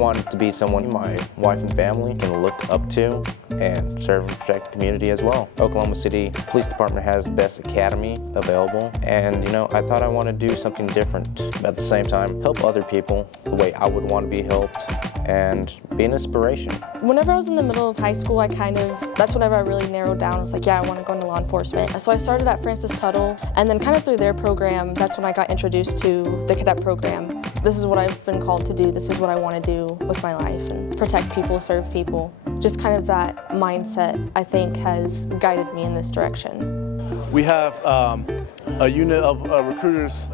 want to be someone my wife and family can look up to and serve and protect the community as well. Oklahoma City Police Department has the best academy available, and I thought I want to do something different, but at the same time help other people the way I would want to be helped and be an inspiration. Whenever I was in the middle of high school, that's whenever I really narrowed down. I was like, yeah, I want to go into law enforcement. So I started at Francis Tuttle, and then kind of through their program, that's when I got introduced to the cadet program. This is what I've been called to do. This is what I want to do with my life, and protect people, serve people. Just kind of that mindset, I think, has guided me in this direction. We have a unit of recruiters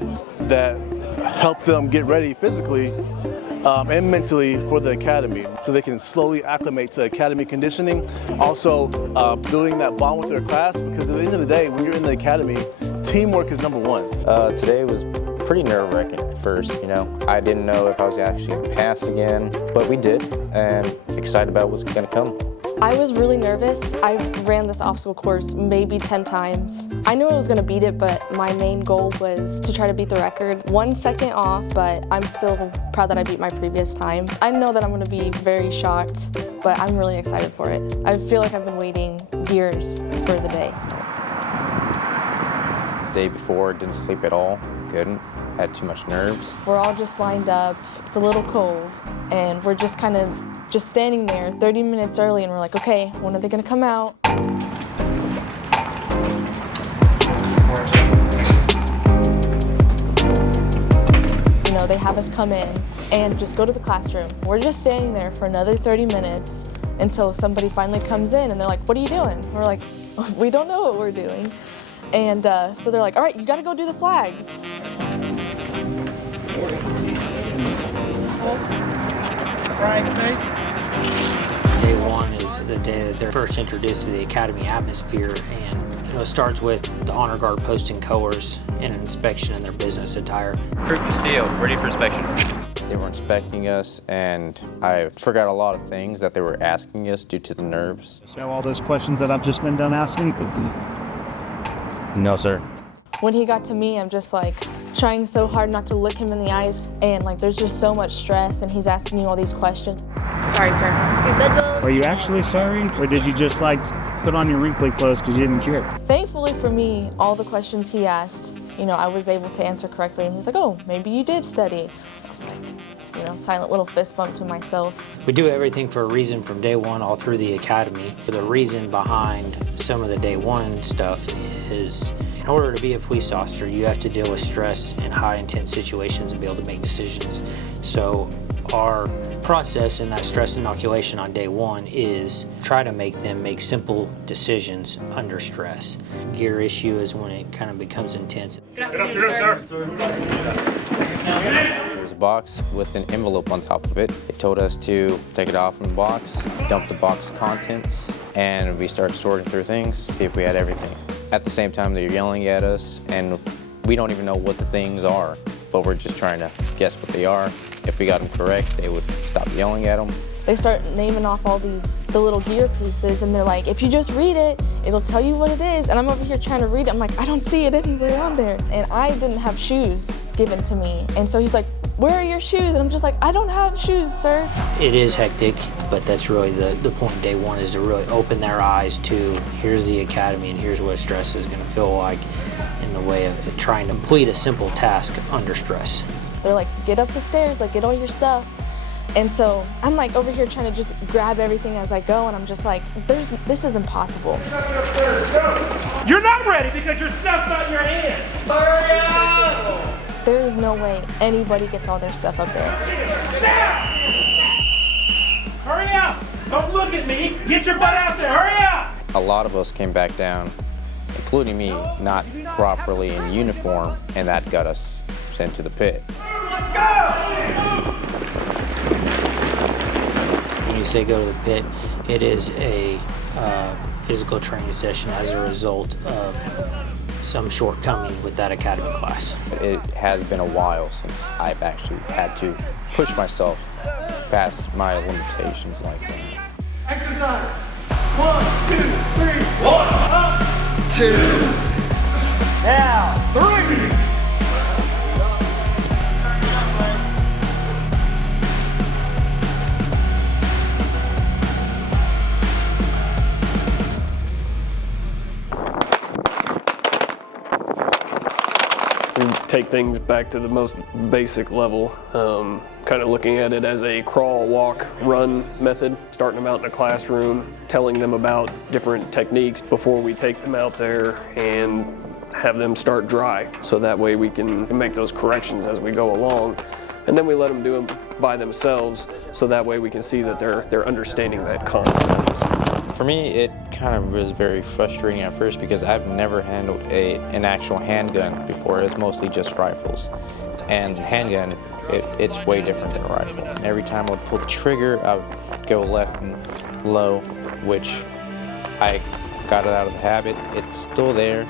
that help them get ready physically and mentally for the academy, so they can slowly acclimate to academy conditioning. Also building that bond with their class, because at the end of the day, when you're in the academy, teamwork is number one. Today was pretty nerve-wracking at first, I didn't know if I was actually going to pass again, but we did, and excited about what's going to come. I was really nervous. I ran this obstacle course maybe 10 times. I knew I was going to beat it, but my main goal was to try to beat the record. 1 second off, but I'm still proud that I beat my previous time. I know that I'm going to be very shocked, but I'm really excited for it. I feel like I've been waiting years for the day. So. The day before, didn't sleep at all, couldn't. Had too much nerves. We're all just lined up. It's a little cold, and we're just kind of standing there 30 minutes early, and we're like, okay, when are they gonna come out? They have us come in and just go to the classroom. We're just standing there for another 30 minutes until somebody finally comes in, and they're like, what are you doing? We're like, we don't know what we're doing. And so they're like, all right, you gotta go do the flags. Day one is the day that they're first introduced to the academy atmosphere, and it starts with the honor guard posting colors and an inspection in their business attire. Crew Castillo, ready for inspection. They were inspecting us, and I forgot a lot of things that they were asking us due to the nerves. So all those questions that I've just been done asking? No, sir. When he got to me, I'm just like trying so hard not to look him in the eyes, and there's just so much stress, and he's asking you all these questions. Sorry, sir. Are you actually sorry, or did you just put on your wrinkly clothes because you didn't care? Thankfully for me, all the questions he asked, I was able to answer correctly, and he was like, oh, maybe you did study. I was like, silent little fist bump to myself. We do everything for a reason from day one all through the academy. The reason behind some of the day one stuff is, in order to be a police officer, you have to deal with stress and high intense situations and be able to make decisions. So our process in that stress inoculation on day one is try to make them make simple decisions under stress. Gear issue is when it kind of becomes intense. Good afternoon, sir. There was a box with an envelope on top of it. It told us to take it off from the box, dump the box contents, and we started sorting through things, see if we had everything. At the same time, they're yelling at us, and we don't even know what the things are, but we're just trying to guess what they are. If we got them correct, they would stop yelling at them. They start naming off all the little gear pieces, and they're like, if you just read it, it'll tell you what it is. And I'm over here trying to read it. I'm like, I don't see it anywhere on there. And I didn't have shoes given to me. And so he's like, where are your shoes? And I'm just like, I don't have shoes, sir. It is hectic, but that's really the point day one, is to really open their eyes to, here's the academy and here's what stress is gonna feel like in the way of trying to complete a simple task under stress. They're like, get up the stairs, get all your stuff. And so I'm over here trying to just grab everything as I go, and I'm just like, this is impossible. You're not ready because your stuff's not in your hand. Hurry up! There is no way anybody gets all their stuff up there. Hurry up! Don't look at me. Get your butt out there. Hurry up! A lot of us came back down, including me, not properly in uniform, and that got us sent to the pit. Let's go! When you say go to the pit, it is a physical training session as a result of some shortcoming with that academy class. It has been a while since I've actually had to push myself past my limitations like that. Exercise. 1, 2, 3. 1 up. 2. Now 3. take things back to the most basic level, kind of looking at it as a crawl, walk, run method, starting them out in a classroom, telling them about different techniques before we take them out there and have them start dry. So that way we can make those corrections as we go along. And then we let them do them by themselves, so that way we can see that they're understanding that concept. For me, it kind of was very frustrating at first because I've never handled an actual handgun before. It's mostly just rifles. And handgun, it's way different than a rifle. Every time I would pull the trigger, I would go left and low, which I got it out of the habit. It's still there.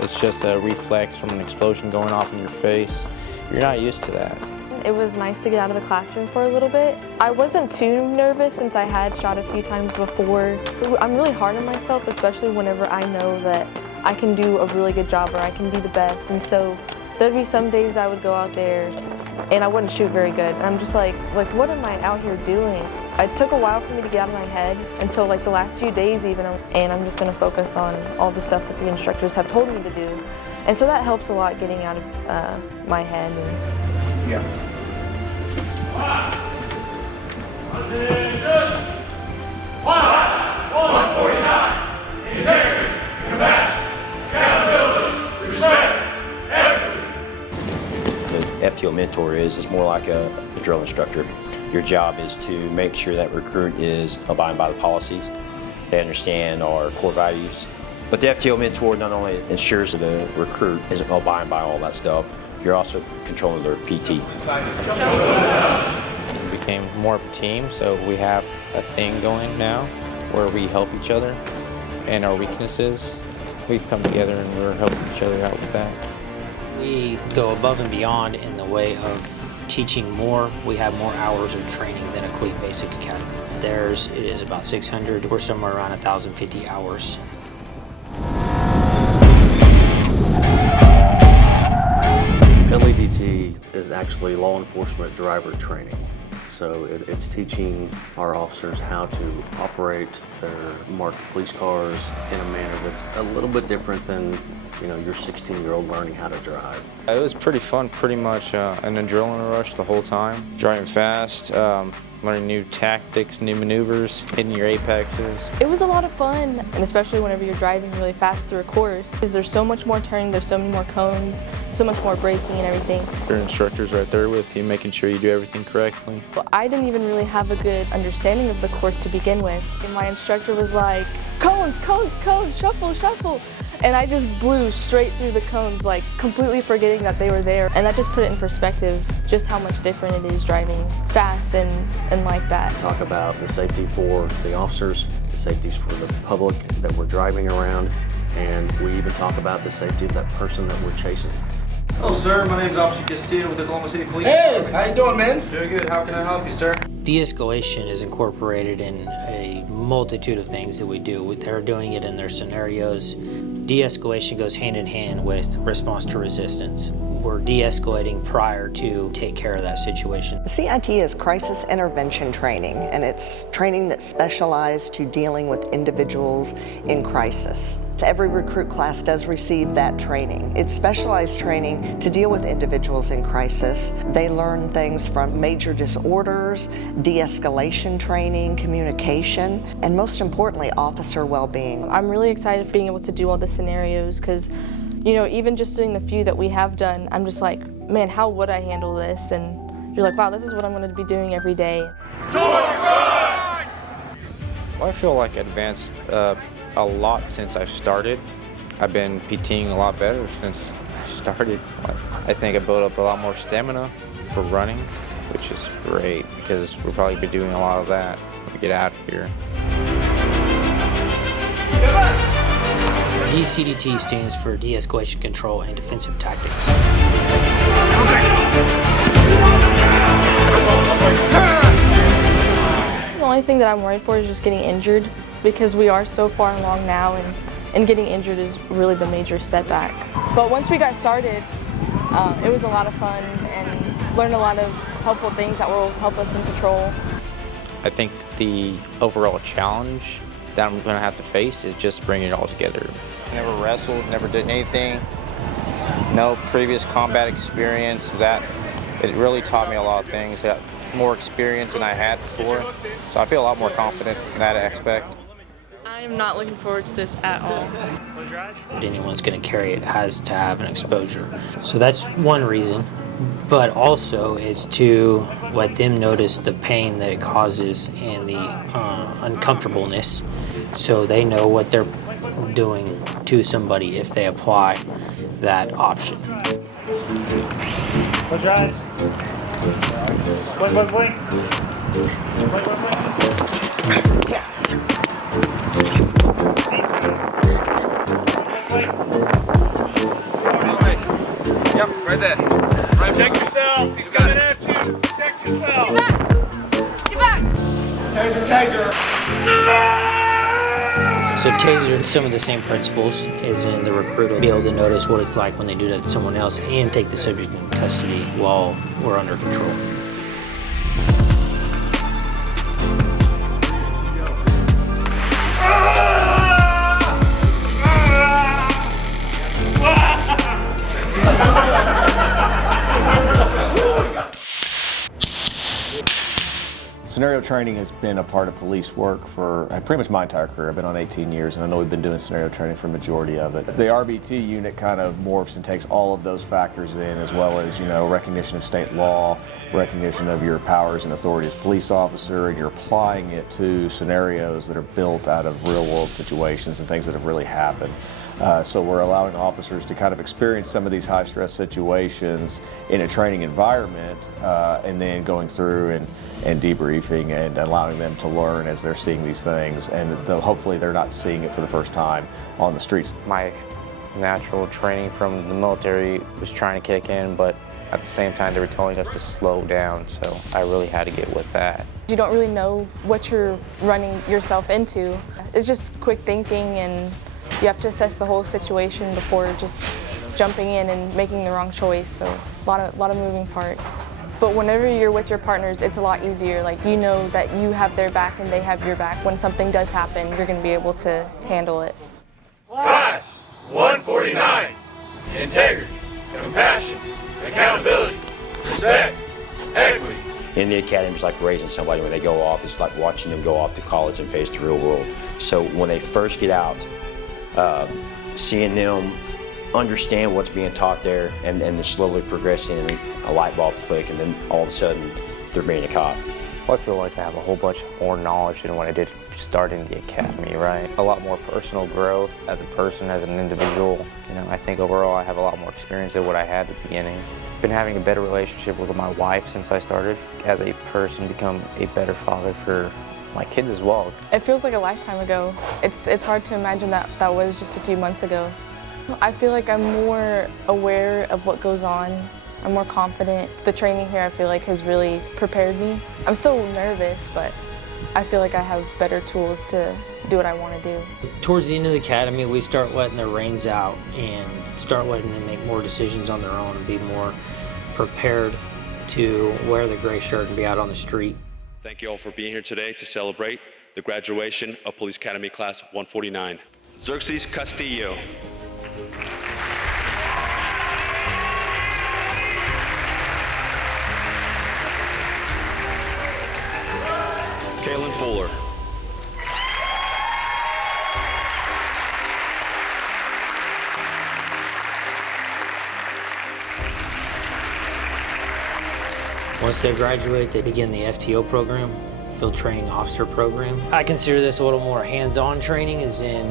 It's just a reflex from an explosion going off in your face. You're not used to that. It was nice to get out of the classroom for a little bit. I wasn't too nervous since I had shot a few times before. I'm really hard on myself, especially whenever I know that I can do a really good job or I can be the best. And so there'd be some days I would go out there and I wouldn't shoot very good. And I'm just like, what am I out here doing? It took a while for me to get out of my head until like the last few days even, and I'm just gonna focus on all the stuff that the instructors have told me to do. And so that helps a lot, getting out of my head. Yeah. Attention! 149, integrity, compassion, accountability, respect, equity. The FTO mentor is more like a drill instructor. Your job is to make sure that recruit is abiding by the policies. They understand our core values. But the FTO mentor not only ensures the recruit is abiding by all that stuff, you're also controlling their PT. We became more of a team, so we have a thing going now where we help each other and our weaknesses. We've come together and we're helping each other out with that. We go above and beyond in the way of teaching more. We have more hours of training than a Quick Basic Academy. Theirs is about 600. We're somewhere around 1,050 hours. LEDT is actually law enforcement driver training. So it's teaching our officers how to operate their marked police cars in a manner that's a little bit different than, your 16-year-old learning how to drive. It was pretty fun, pretty much an adrenaline rush the whole time. Driving fast, learning new tactics, new maneuvers, hitting your apexes. It was a lot of fun, and especially whenever you're driving really fast through a course, because there's so much more turning, there's so many more cones, so much more braking and everything. Your instructor's right there with you, making sure you do everything correctly. Well, I didn't even really have a good understanding of the course to begin with. And my instructor was like, cones, cones, cones, shuffle, shuffle. And I just blew straight through the cones, like completely forgetting that they were there. And that just put it in perspective, just how much different it is driving fast and like that. Talk about the safety for the officers, the safeties for the public that we're driving around, and we even talk about the safety of that person that we're chasing. Hello, sir. My name is Xerxes Castillo with the Oklahoma City Police. Hey, how you doing, man? Doing good. How can I help you, sir? De-escalation is incorporated in a multitude of things that we do. They're doing it in their scenarios. De-escalation goes hand in hand with response to resistance. We're de-escalating prior to take care of that situation. CIT is crisis intervention training, and it's training that's specialized to dealing with individuals in crisis. Every recruit class does receive that training. It's specialized training to deal with individuals in crisis. They learn things from major disorders, de-escalation training, communication, and most importantly, officer well-being. I'm really excited for being able to do all the scenarios because, even just doing the few that we have done, I'm just like, man, how would I handle this? And you're like, wow, this is what I'm going to be doing every day. Well, I feel like I advanced a lot since I started. I've been PTing a lot better since I started. I think I built up a lot more stamina for running, which is great because we'll probably be doing a lot of that when we get out of here. DCDT stands for De-escalation Control and Defensive Tactics. The only thing that I'm worried for is just getting injured because we are so far along now, and getting injured is really the major setback. But once we got started, it was a lot of fun and learned a lot of helpful things that will help us in patrol. I think the overall challenge that I'm going to have to face is just bringing it all together. Never wrestled, never did anything. No previous combat experience. That it really taught me a lot of things. Got more experience than I had before, so I feel a lot more confident in that aspect. I am not looking forward to this at all. Anyone's going to carry it has to have an exposure. So that's one reason. But also it's to let them notice the pain that it causes and the uncomfortableness, so they know what they're doing to somebody if they apply that option. Close your eyes. Blink, blink, blink. Blink, blink, blink. Yep, right there. Protect yourself. He's got it at you. Protect yourself. Get back! Get back! Taser, taser. So taser, some of the same principles as in the recruit will be able to notice what it's like when they do that to someone else and take the subject in custody while we're under control. Scenario training has been a part of police work for pretty much my entire career. I've been on 18 years, and I know we've been doing scenario training for the majority of it. The RBT unit kind of morphs and takes all of those factors in, as well as, you know, recognition of state law, recognition of your powers and authority as a police officer, and you're applying it to scenarios that are built out of real-world situations and things that have really happened. So we're allowing officers to kind of experience some of these high-stress situations in a training environment, and then going through and debriefing and allowing them to learn as they're seeing these things, and hopefully they're not seeing it for the first time on the streets. My natural training from the military was trying to kick in, but at the same time they were telling us to slow down, so I really had to get with that. You don't really know what you're running yourself into. It's just quick thinking, and you have to assess the whole situation before just jumping in and making the wrong choice, so a lot of moving parts. But whenever you're with your partners, it's a lot easier. Like, you know that you have their back and they have your back. When something does happen, you're going to be able to handle it. Class 149. Integrity, compassion, accountability, respect, equity. In the academy, it's like raising somebody when they go off. It's like watching them go off to college and face the real world. So when they first get out, seeing them understand what's being taught there and then slowly progressing, and a light bulb click, and then all of a sudden they're being a cop. Well, I feel like I have a whole bunch more knowledge than when I did start in the academy, right? A lot more personal growth as a person, as an individual. You know, I think overall I have a lot more experience than what I had at the beginning. Been having a better relationship with my wife since I started. As a person, become a better father for my kids as well. It feels like a lifetime ago. It's hard to imagine that was just a few months ago. I feel like I'm more aware of what goes on. I'm more confident. The training here, I feel like, has really prepared me. I'm still nervous, but I feel like I have better tools to do what I want to do. Towards the end of the academy, we start letting their reins out and start letting them make more decisions on their own and be more prepared to wear the gray shirt and be out on the street. Thank you all for being here today to celebrate the graduation of Police Academy Class 149. Xerxes Castillo. Kahlan Fuller. Once they graduate, they begin the FTO program, Field Training Officer program. I consider this a little more hands-on training, as in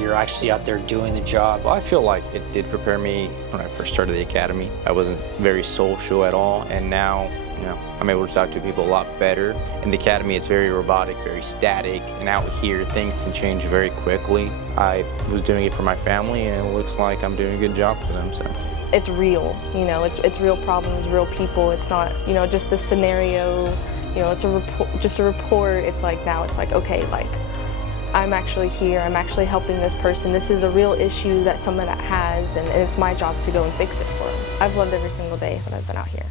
you're actually out there doing the job. Well, I feel like it did prepare me when I first started the academy. I wasn't very social at all, and now, you know, I'm able to talk to people a lot better. In the academy, it's very robotic, very static, and out here, things can change very quickly. I was doing it for my family, and it looks like I'm doing a good job for them, so. It's real, you know, it's real problems, real people. It's not, you know, just the scenario, you know, it's just a report. It's like, now it's like, okay, like, I'm actually here, I'm actually helping this person. This is a real issue that someone has, and it's my job to go and fix it for them. I've loved every single day that I've been out here.